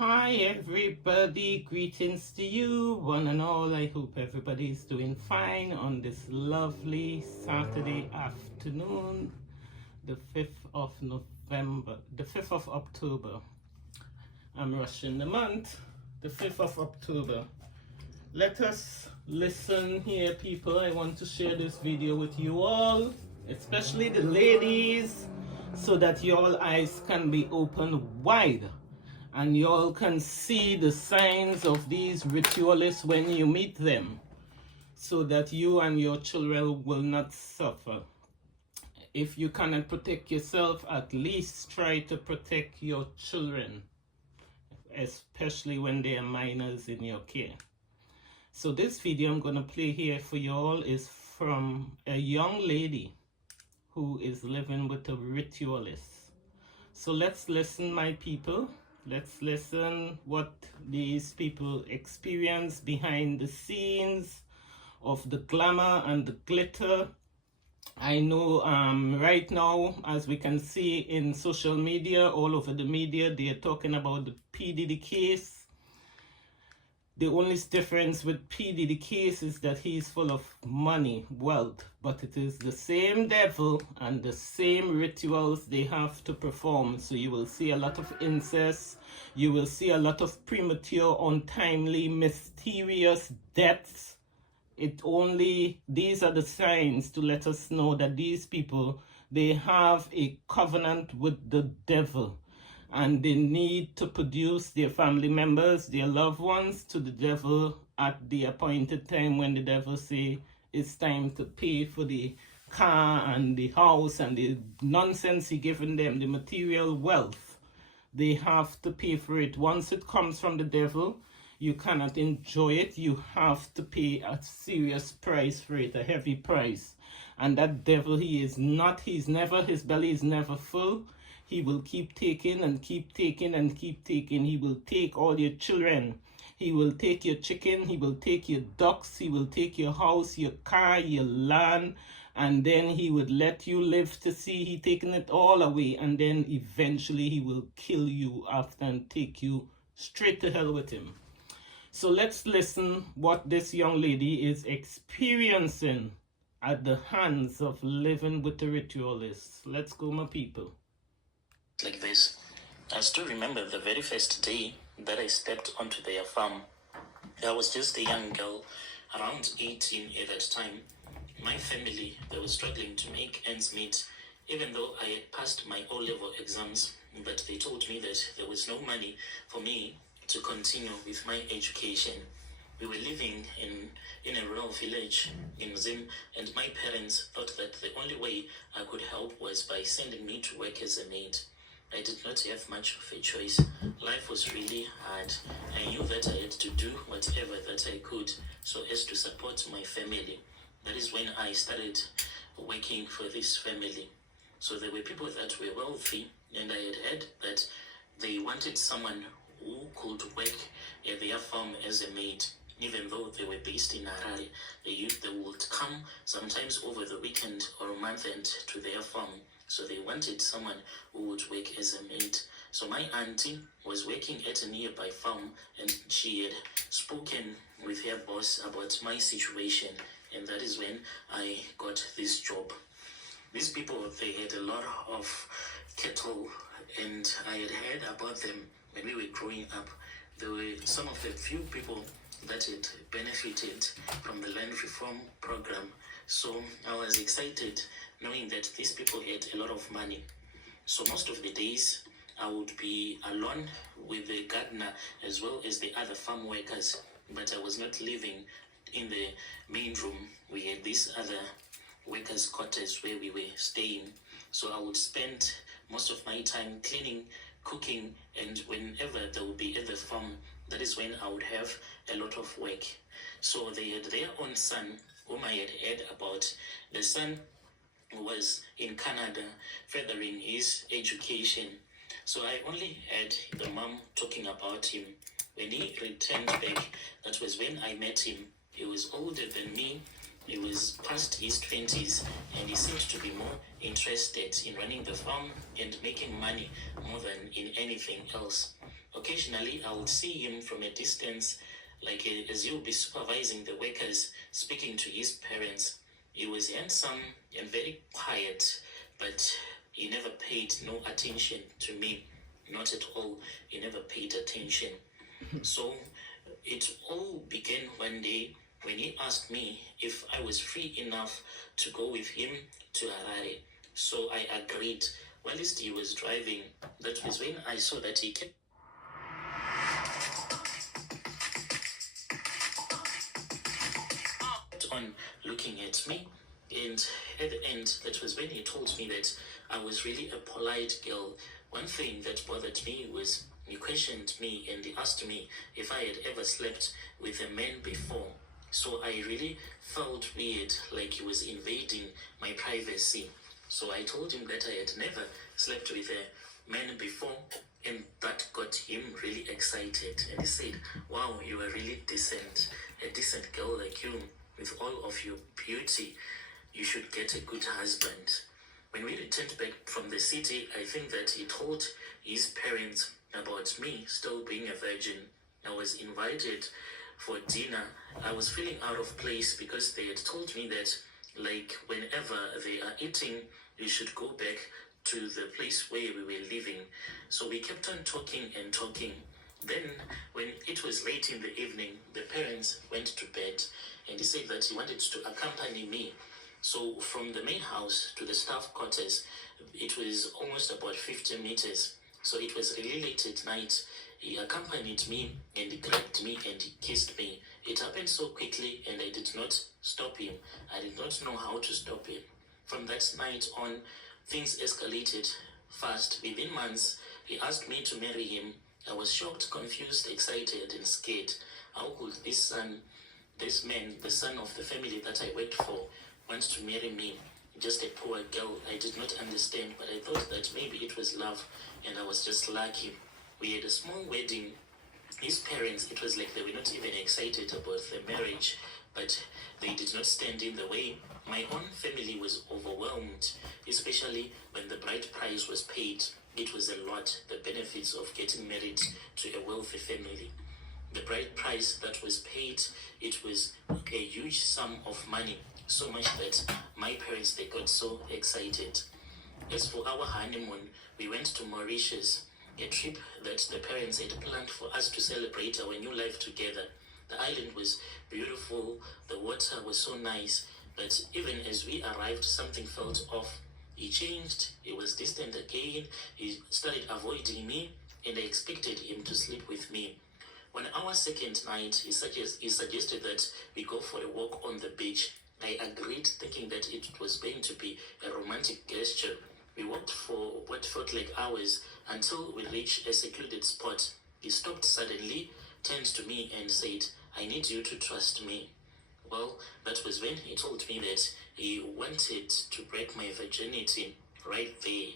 Hi everybody, greetings to you, one and all. I hope everybody's doing fine on this lovely Saturday afternoon, the 5th of November, the 5th of October. I'm rushing the month, the 5th of October. Let us listen here, people. I want to share this video with you all, especially the ladies, so that your eyes can be opened wide and y'all can see the signs of these ritualists when you meet them, so that you and your children will not suffer. If you cannot protect yourself, at least try to protect your children, especially when they are minors in your care. So this video I'm going to play here for y'all is from a young lady who is living with a ritualist. So let's listen, my people. Let's listen what these people experience behind the scenes of the glamour and the glitter. I know right now, as we can see in social media, all over the media, they are talking about the P. Diddy case. The only difference with P. Diddy case is that he's full of money, wealth, but it is the same devil and the same rituals they have to perform. So you will see a lot of incest, you will see a lot of premature, untimely, mysterious deaths. These are the signs to let us know that these people, they have a covenant with the devil. And they need to produce their family members, their loved ones, to the devil at the appointed time when the devil say it's time to pay for the car and the house and the nonsense he given them, the material wealth. They have to pay for it. Once it comes from the devil, you cannot enjoy it. You have to pay a serious price for it, a heavy price. And that devil, his belly is never full. He will keep taking and keep taking and keep taking. He will take all your children. He will take your chicken. He will take your ducks. He will take your house, your car, your land. And then he would let you live to see he taking it all away. And then eventually he will kill you after and take you straight to hell with him. So let's listen what this young lady is experiencing at the hands of living with the ritualists. Let's go, my people. Like this. I still remember the very first day that I stepped onto their farm. I was just a young girl, around 18 at that time. My family, they were struggling to make ends meet, even though I had passed my O-level exams, but they told me that there was no money for me to continue with my education. We were living in a rural village in Zim, and my parents thought that the only way I could help was by sending me to work as a maid. I did not have much of a choice. Life was really hard. I knew that I had to do whatever that I could so as to support my family. That is when I started working for this family. So there were people that were wealthy, and I had heard that they wanted someone who could work at their farm as a maid. Even though they were based in Harare, they would come sometimes over the weekend or a month end to their farm. So they wanted someone who would work as a maid. So my auntie was working at a nearby farm, and she had spoken with her boss about my situation, and that is when I got this job. These people, they had a lot of cattle, and I had heard about them when we were growing up. There were some of the few people that had benefited from the land reform program. So I was excited knowing that these people had a lot of money. So most of the days I would be alone with the gardener as well as the other farm workers, but I was not living in the main room. We had these other workers' quarters where we were staying. So I would spend most of my time cleaning, cooking, and whenever there would be at the farm, that is when I would have a lot of work. So they had their own son, whom I had heard about. The son was in Canada furthering his education. So I only heard the mom talking about him. When he returned back, that was when I met him. He was older than me. He was past his 20s, and he seemed to be more interested in running the farm and making money more than in anything else. Occasionally, I would see him from a distance, like as he would be supervising the workers, speaking to his parents. He was handsome and very quiet, but he never paid no attention to me. Not at all. He never paid attention. So it all began one day when he asked me if I was free enough to go with him to Harare. So I agreed. Whilst he was driving, that was when I saw that he kept on looking at me. And at the end, that was when he told me that I was really a polite girl. One thing that bothered me was he questioned me and he asked me if I had ever slept with a man before. So I really felt weird, like he was invading my privacy. So I told him that I had never slept with a man before, and that got him really excited. And he said, "Wow, you are really decent. A decent girl like you, with all of your beauty, you should get a good husband." When we returned back from the city, I think that he told his parents about me still being a virgin. I was invited for dinner. I was feeling out of place because they had told me that, like, whenever they are eating, you should go back to the place where we were living. So we kept on talking and talking. Then, when it was late in the evening, the parents went to bed, and he said that he wanted to accompany me. So from the main house to the staff quarters, it was almost about 50 meters. So it was really late at night. He accompanied me and he grabbed me and he kissed me. It happened so quickly and I did not stop him. I did not know how to stop him. From that night on, things escalated fast. Within months, he asked me to marry him. I was shocked, confused, excited, and scared. How could this man, the son of the family that I worked for, wants to marry me, just a poor girl? I did not understand, but I thought that maybe it was love and I was just lucky. We had a small wedding. His parents, it was like they were not even excited about the marriage, but they did not stand in the way. My own family was overwhelmed, especially when the bride price was paid. It was a lot, the benefits of getting married to a wealthy family. The bride price that was paid, it was a huge sum of money, so much that my parents, they got so excited. As for our honeymoon, we went to Mauritius, a trip that the parents had planned for us to celebrate our new life together. The island was beautiful, the water was so nice, but even as we arrived, something felt off. He changed, he was distant again, he started avoiding me, and I expected him to sleep with me. On our second night, he suggested that we go for a walk on the beach. I agreed, thinking that it was going to be a romantic gesture. We walked for what felt like hours until we reached a secluded spot. He stopped suddenly, turned to me and said, "I need you to trust me." Well, that was when he told me that he wanted to break my virginity right there.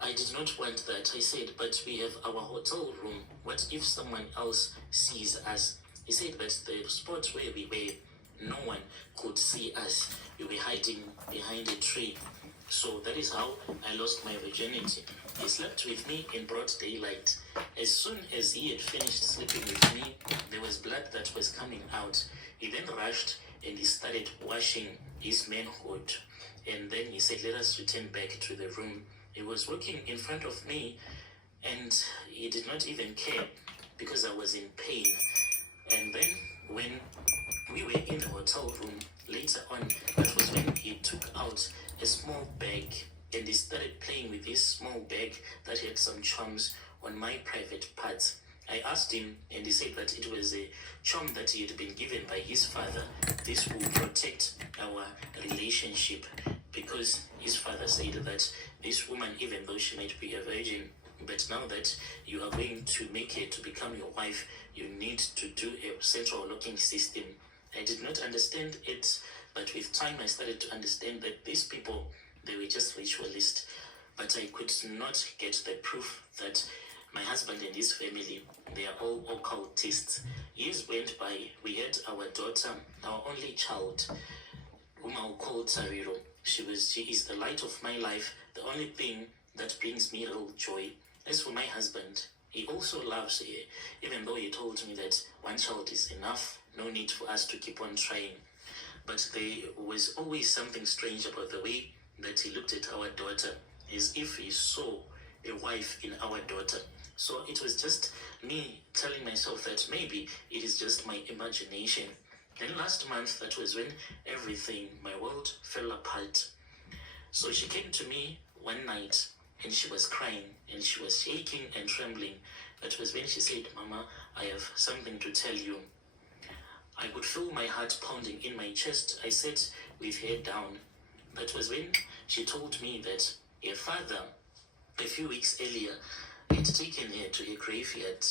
I did not want that. I said, "But we have our hotel room. What if someone else sees us?" He said that the spot where we were, no one could see us. We were hiding behind a tree. So that is how I lost my virginity. He slept with me in broad daylight. As soon as he had finished sleeping with me, there was blood that was coming out. He then rushed and he started washing his manhood. And then he said, "Let us return back to the room." He was walking in front of me and he did not even care because I was in pain. And then when we were in the hotel room later on, that was when he took out a small bag and he started playing with this small bag that had some charms on my private parts. I asked him and he said that it was a charm that he had been given by his father. This will protect our relationship, because his father said that this woman, even though she might be a virgin, but now that you are going to make her to become your wife, you need to do a central locking system. I did not understand it, but with time I started to understand that these people, they were just ritualists. But I could not get the proof that my husband and his family, they are all occultists. Years went by, we had our daughter, our only child, whom I'll call Tariro. She is the light of my life, the only thing that brings me real joy. As for my husband, He also loves her, even though he told me that one child is enough, no need for us to keep on trying. But there was always something strange about the way that he looked at our daughter, as if he saw a wife in our daughter. So it was just me telling myself that maybe it is just my imagination. Then last month, that was when everything, my world fell apart. So she came to me one night and she was crying and she was shaking and trembling. That was when she said, "Mama, I have something to tell you." I could feel my heart pounding in my chest. I sat with her down. That was when she told me that her father, a few weeks earlier, had taken her to a graveyard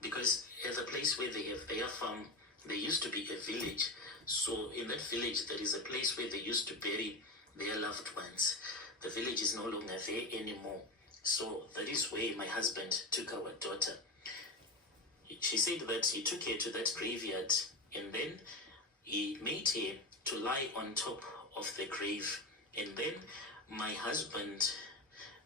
because at the place where they have their farm, there used to be a village. So in that village, there is a place where they used to bury their loved ones. The village is no longer there anymore. So that is where my husband took our daughter. She said that he took her to that graveyard and then he made her to lie on top of the grave. And then my husband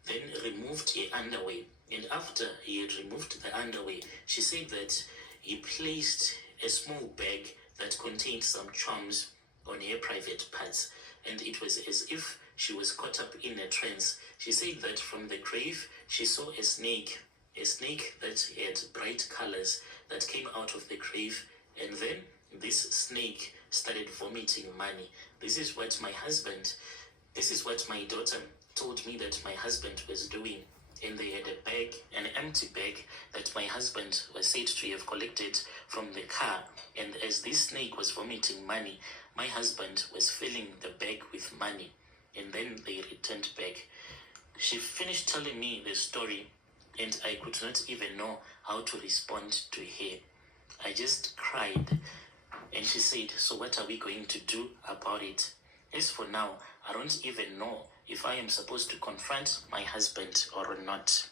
then removed her underwear. And after he had removed the underwear, she said that he placed a small bag that contained some charms on her private parts. And it was as if she was caught up in a trance. She said that from the grave, she saw a snake that had bright colors that came out of the grave. And then this snake started vomiting money. This is what my daughter told me that my husband was doing. And they had a bag, an empty bag that my husband was said to have collected from the car. And as this snake was vomiting money, my husband was filling the bag with money. And then they returned back. She finished telling me the story and I could not even know how to respond to her. I just cried. And she said, "So what are we going to do about it?" As for now, I don't even know if I am supposed to confront my husband or not.